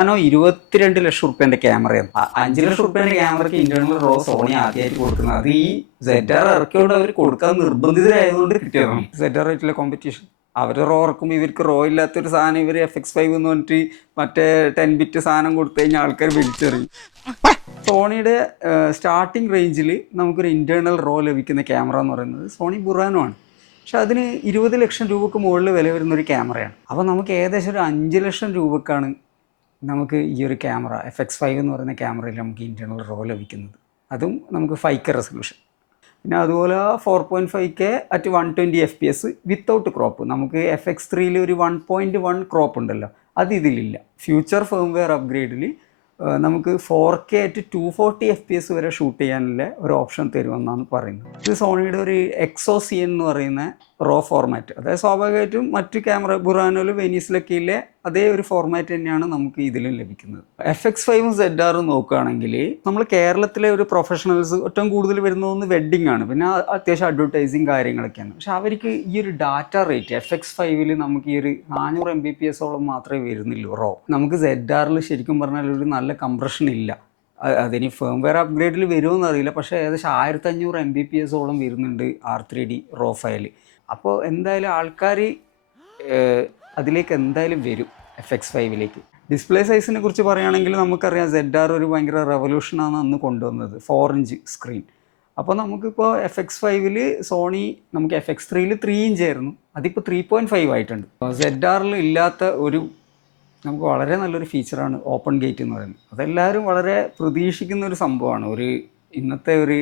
ഞാനോ 22 ലക്ഷം ക്യാമറയാണ്. 5 ലക്ഷം ക്യാമറയ്ക്ക് ഇന്റേണൽ റോ സോണി ആദ്യമായിട്ട് കൊടുക്കുന്നത്. അത് ഈ ZR ഇറക്കിയോണ്ട് അവർ കൊടുക്കാൻ നിർബന്ധിതരായതുകൊണ്ട് കിട്ടിയതാണ്. ZR ആയിട്ടുള്ള കോമ്പറ്റീഷൻ. അവർ റോ ഇറക്കുമ്പോൾ ഇവർക്ക് റോ ഇല്ലാത്തൊരു സാധനം ഇവർ FX5 എന്ന് പറഞ്ഞിട്ട് മറ്റേ 10 ബിറ്റ് സാധനം കൊടുത്തു കഴിഞ്ഞാൽ ആൾക്കാർ വലിച്ചെറിയും. സോണിയുടെ സ്റ്റാർട്ടിംഗ് റേഞ്ചിൽ നമുക്കൊരു ഇന്റേണൽ റോ ലഭിക്കുന്ന ക്യാമറ എന്ന് പറയുന്നത് സോണി ബുറാനോ ആണ്. പക്ഷെ അതിന് 20 ലക്ഷം രൂപക്ക് മുകളിൽ വില വരുന്ന ഒരു ക്യാമറയാണ്. അപ്പോൾ നമുക്ക് ഏകദേശം ഒരു 5 ലക്ഷം രൂപക്കാണ് നമുക്ക് ഈ ഒരു ക്യാമറ FX5 എന്ന് പറയുന്ന ക്യാമറയിൽ നമുക്ക് ഇന്റേണൽ റോ ലഭിക്കുന്നത്. അതും നമുക്ക് 5K റെസൊല്യൂഷൻ. പിന്നെ അതുപോലെ 4.5K at 120 FPS without crop. നമുക്ക് FX3യിൽ ഒരു 1.1 ക്രോപ്പ് ഉണ്ടല്ലോ, അത് ഇതിലില്ല. ഫ്യൂച്ചർ ഫേംവെയർ അപ്ഗ്രേഡിൽ നമുക്ക് 4K അറ്റ് 240 FPS വരെ ഷൂട്ട് ചെയ്യാനുള്ള ഒരു ഓപ്ഷൻ തരുമെന്നാണ് പറയുന്നത്. ഇത് സോണിയുടെ ഒരു XOCN എന്ന് പറയുന്ന റോ ഫോർമാറ്റ്, അതായത് സ്വാഭാവികമായിട്ടും മറ്റു ക്യാമറ ബുറാനോയിലും വെനീസിലൊക്കെ ഇല്ലേ അതേ ഒരു ഫോർമാറ്റ് തന്നെയാണ് നമുക്ക് ഇതിലും ലഭിക്കുന്നത്. FX5ഉം ZR നോക്കുകയാണെങ്കിൽ നമ്മൾ കേരളത്തിലെ ഒരു പ്രൊഫഷണൽസ് ഏറ്റവും കൂടുതൽ വരുന്നതൊന്ന് വെഡ്ഡിങ് ആണ്, പിന്നെ അത്യാവശ്യം അഡ്വർടൈസിങ് കാര്യങ്ങളൊക്കെയാണ്. പക്ഷെ അവർക്ക് ഈ ഒരു ഡാറ്റ റേറ്റ് FX5ൽ നമുക്ക് ഈ ഒരു 400 Mbps മാത്രമേ വരുന്നുള്ളൂ റോ. നമുക്ക് ZRൽ ശരിക്കും പറഞ്ഞാൽ ഒരു നല്ല കംപ്രഷൻ ഇല്ല. അതിന് ഫേംവെയർ അപ്ഗ്രേഡിൽ വരുമോയെന്ന് അറിയില്ല, പക്ഷേ ഏകദേശം 1500 Mbps വരുന്നുണ്ട് R3D റോ ഫയൽ. അപ്പോൾ എന്തായാലും ആൾക്കാർ അതിലേക്ക് എന്തായാലും വരും FX5ലേക്ക്. ഡിസ്പ്ലേ സൈസിനെ കുറിച്ച് പറയുകയാണെങ്കിൽ നമുക്കറിയാം ZR ഒരു ഭയങ്കര റെവല്യൂഷനാണ് അന്ന് കൊണ്ടുവന്നത്, 4 ഇഞ്ച് സ്ക്രീൻ. അപ്പോൾ നമുക്കിപ്പോൾ FX5ൽ സോണി നമുക്ക് FX3യിൽ 3 ഇഞ്ച് ആയിരുന്നു, അതിപ്പോൾ 3.5 ആയിട്ടുണ്ട്. ZRൽ ഇല്ലാത്ത ഒരു നമുക്ക് വളരെ നല്ലൊരു ഫീച്ചറാണ് ഓപ്പൺ ഗേറ്റ് എന്ന് പറയുന്നത്. അതെല്ലാവരും വളരെ പ്രതീക്ഷിക്കുന്ന ഒരു സംഭവമാണ്. ഒരു ഇന്നത്തെ ഒരു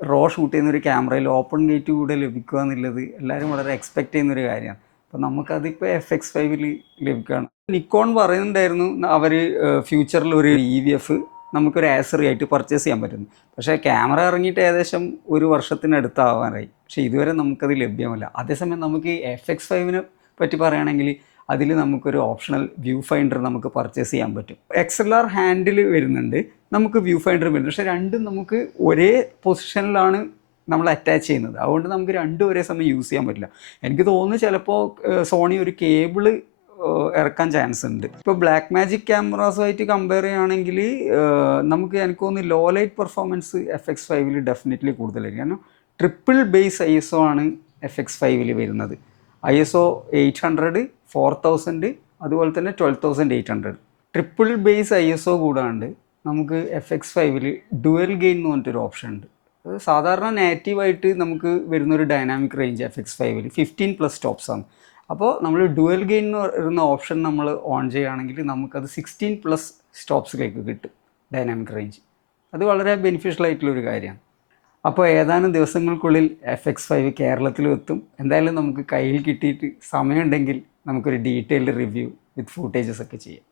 റോ ഷൂട്ട് ചെയ്യുന്ന ഒരു ക്യാമറയിൽ ഓപ്പൺ ഗേറ്റ് കൂടെ ലഭിക്കുക എന്നുള്ളത് എല്ലാവരും വളരെ എക്സ്പെക്റ്റ് ചെയ്യുന്നൊരു കാര്യമാണ്. അപ്പോൾ നമുക്കതിപ്പോൾ FX5ൽ ലഭിക്കുകയാണ്. നിക്കോൺ പറയുന്നുണ്ടായിരുന്നു അവർ ഫ്യൂച്ചറിൽ ഒരു EVF നമുക്കൊരു ആക്സറി ആയിട്ട് പർച്ചേസ് ചെയ്യാൻ പറ്റുന്നു. പക്ഷേ ക്യാമറ ഇറങ്ങിയിട്ട് ഏകദേശം ഒരു വർഷത്തിനടുത്താവാനായി, പക്ഷേ ഇതുവരെ നമുക്കത് ലഭ്യമല്ല. അതേസമയം നമുക്ക് FX5നെ പറ്റി പറയുകയാണെങ്കിൽ അതിൽ നമുക്കൊരു ഓപ്ഷണൽ വ്യൂ ഫൈൻഡർ നമുക്ക് പർച്ചേസ് ചെയ്യാൻ പറ്റും. XLR ഹാൻഡിൽ വരുന്നുണ്ട്, നമുക്ക് വ്യൂ ഫൈൻഡർ വരുന്നുണ്ട്. പക്ഷേ രണ്ടും നമുക്ക് ഒരേ പൊസിഷനിലാണ് നമ്മൾ അറ്റാച്ച് ചെയ്യുന്നത്. അതുകൊണ്ട് നമുക്ക് രണ്ടും ഒരേ സമയം യൂസ് ചെയ്യാൻ പറ്റില്ല. എനിക്ക് തോന്നുന്നു ചിലപ്പോൾ സോണി ഒരു കേബിള് ഇറക്കാൻ ചാൻസ് ഉണ്ട്. ഇപ്പോൾ ബ്ലാക്ക് മാജിക് ക്യാമറാസുമായിട്ട് കമ്പയർ ചെയ്യുകയാണെങ്കിൽ എനിക്ക് തോന്നുന്നു ലോ ലൈറ്റ് പെർഫോമൻസ് FX5ൽ ഡെഫിനറ്റ്ലി കൂടുതലായിരിക്കും. കാരണം ട്രിപ്പിൾ ബേസ് ISO ആണ് FX5ൽ വരുന്നത്. ISO 800, 4000, അതുപോലെ തന്നെ 12800. ട്രിപ്പിൾ ബേസ് ISO കൂടാണ്ട് നമുക്ക് FX5ൽ ഡുവൽ ഗെയിൻ എന്ന് പറഞ്ഞിട്ടൊരു ഓപ്ഷൻ ഉണ്ട്. അത് സാധാരണ നേറ്റീവായിട്ട് നമുക്ക് വരുന്നൊരു ഡൈനാമിക് റേഞ്ച് FX5ൽ 15+ സ്റ്റോപ്സാണ്. അപ്പോൾ നമ്മൾ ഡുവൽ ഗെയിൻ എന്ന് പറയുന്ന ഓപ്ഷൻ നമ്മൾ ഓൺ ചെയ്യുകയാണെങ്കിൽ നമുക്കത് 16+ സ്റ്റോപ്സിലേക്ക് കിട്ടും ഡൈനാമിക് റേഞ്ച്. അത് വളരെ ബെനിഫിഷ്യൽ ആയിട്ടുള്ളൊരു കാര്യമാണ്. അപ്പോൾ ഏതാനും ദിവസങ്ങൾക്കുള്ളിൽ FX5 കേരളത്തിലും എത്തും. എന്തായാലും നമുക്ക് കയ്യിൽ കിട്ടിയിട്ട് സമയമുണ്ടെങ്കിൽ നമുക്കൊരു ഡീറ്റെയിൽഡ് റിവ്യൂ വിത്ത് ഫൂട്ടേജസ് ഒക്കെ ചെയ്യാം.